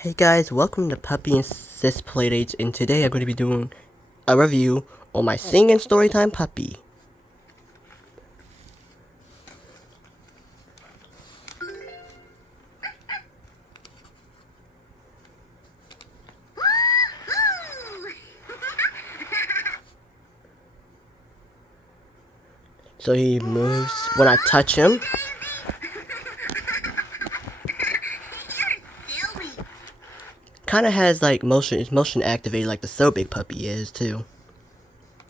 Hey guys, welcome to Puppy and Sis Playdates, and today I'm going to be doing a review on my Singin Storytime puppy. So he moves when I touch him. Kinda has like motion, it's motion activated like the So Big puppy is too.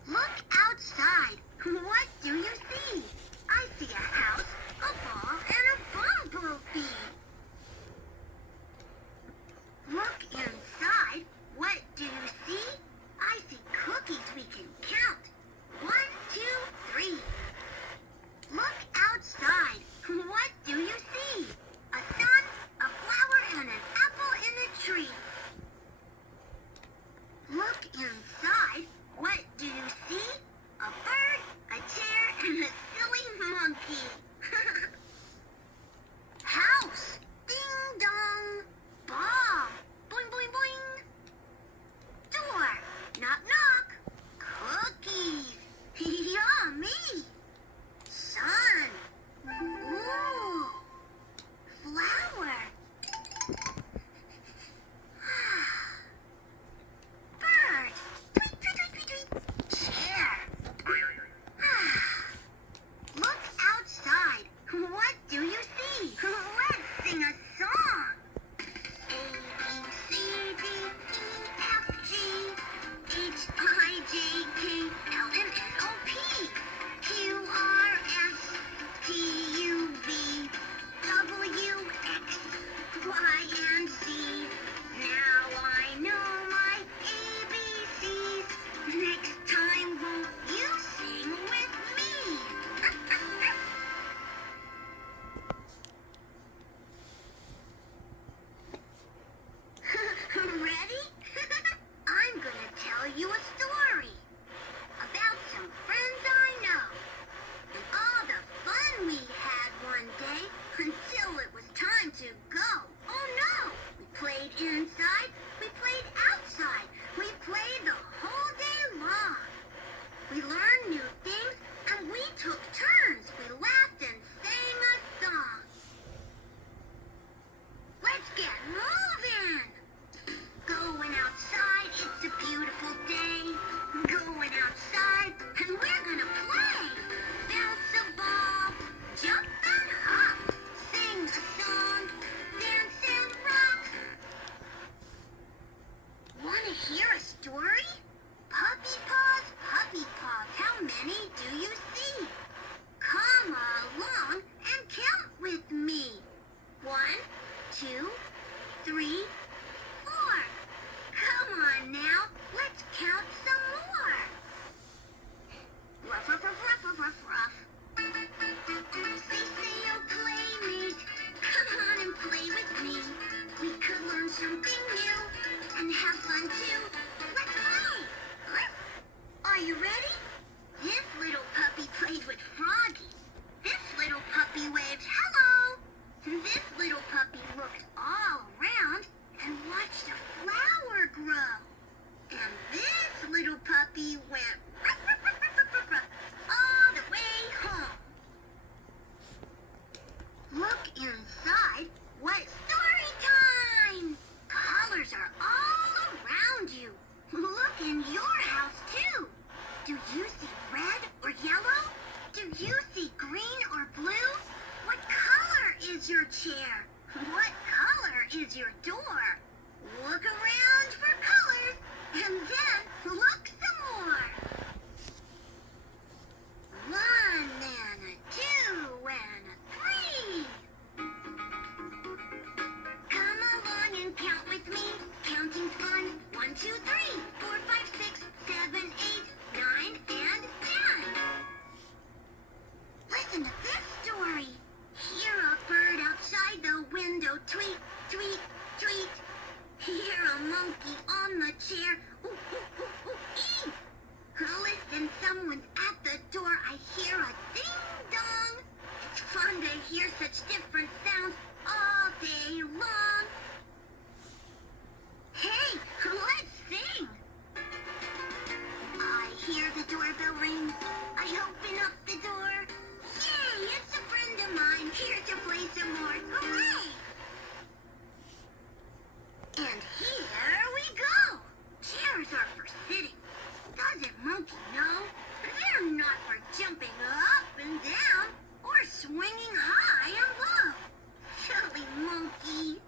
Look outside. What do you see? I see a house, a ball, and a bumblebee. Look inside. What do you see? I see cookies we can count. 1, 2, 3. Look outside. What do you see? A sun, a flower, and an apple in a tree. Look inside. What do you see? A bird, a chair, and a silly monkey. House. Ding dong. Ball. Boing boing boing. Door. Knock knock. Cookies. Yummy. Sun. Ooh. Flower. Bird. Tweet, tweet, tweet, tweet, tweet. Chair. Look outside. What do you see? Let's sing a song. A, B, C, D, E, F, G, H, I, J, K, L, M, N, O, P, Q, R, S, T, U, V, W, X, Y, and Z. Now I know my ABCs. Next time, won't you sing with me? Ready? I'm gonna tell you a story about some friends I know and all the fun we had one day until it was time to go. Oh no! We played inside, we played outside, we played the whole day long. We learned new things and we took turns. We laughed and sang a song. Let's get moving! Going outside, it's a beautiful day. Going outside, and we're gonna play. Bounce a ball, jump and hop, sing a song, dance and rock. Wanna hear a story? Puppy paws, how many do you see? Come along and count with me. 1, 2, 3, 4. Come on now, let's count some more. Ruff, ruff, ruff, ruff, ruff, ruff. Say, oh, playmate, come on and play with me. We could learn something new and have fun too. Let's play. Are you ready? This little puppy played with Froggy. This little puppy waved hello. This little puppy looked all around and watched a flower grow. And this little puppy went ruff, ruff, ruff, ruff, ruff, ruff, all the way home. Look inside. What story time? Colors are all around you. Look in your house too. Do you see red or yellow? Do you see green or blue? What color is your chair? What color is your door? Look around for colors, and then look some more. 1 and a 2 and a 3. Come along and count with me. Counting's fun. 1, 2, 3, 4, 5, 6, 7, 8, 9, and 10. Listen to this story. Hear a bird outside the window tweet, tweet, tweet. Hear a monkey on the chair. Ooh, ooh, ooh, ooh, ee. Listen, someone's at the door. I hear a ding-dong. It's fun to hear such different sounds all day long. jumping up and down, or swinging high and low. Silly monkey.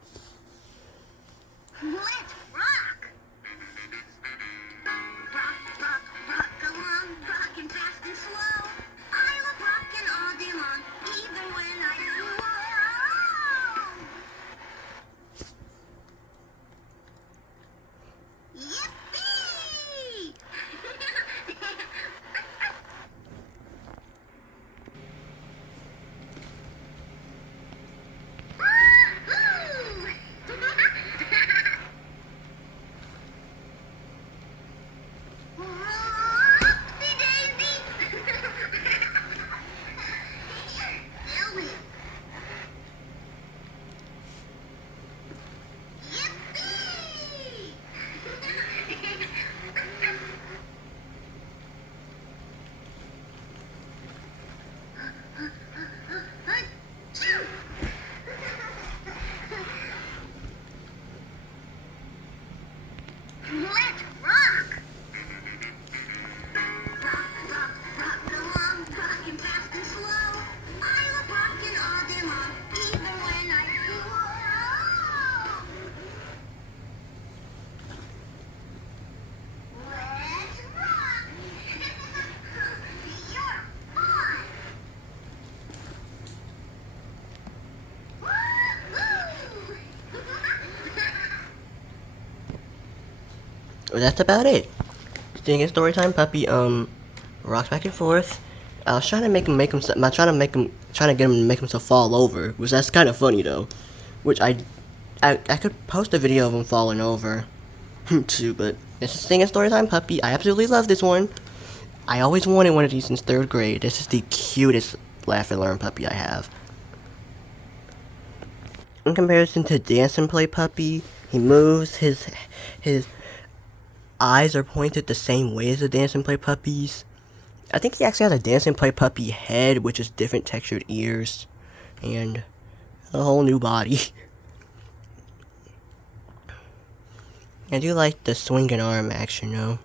Let's rock. Rock, rock, rock along, rockin' fast and slow. I love rockin' all day long, even when I whoa. Yippee! Whoopsie daisy! Silly. Yippee! Achoo! Let's rock! Rock, rock, rock along, rockin' fast and slow. I love rockin' all day long, even when I whoa. Let's rock! You're fun! Well, that's about it. Singing Storytime Puppy rocks back and forth. I was trying to trying to get him to make himself fall over, which that's kind of funny though. Which I could post a video of him falling over too, but this is Singing Storytime Puppy. I absolutely love this one. I always wanted one of these since 3rd grade. This is the cutest laugh and learn puppy I have. In comparison to Dance and Play Puppy, he moves, his eyes are pointed the same way as the Dance and Play Puppies. I think he actually has a Dance and Play Puppy head, which is different textured ears, and a whole new body. I do like the swinging arm action though.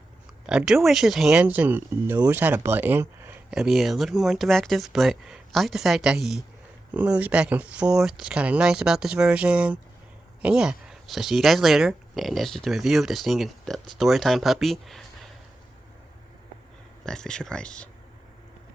I do wish his hands and nose had a button. It'd be a little more interactive, but I like the fact that he moves back and forth. It's kind of nice about this version. And yeah, so see you guys later. And this is the review of the Singin' Storytime Puppy by Fisher Price.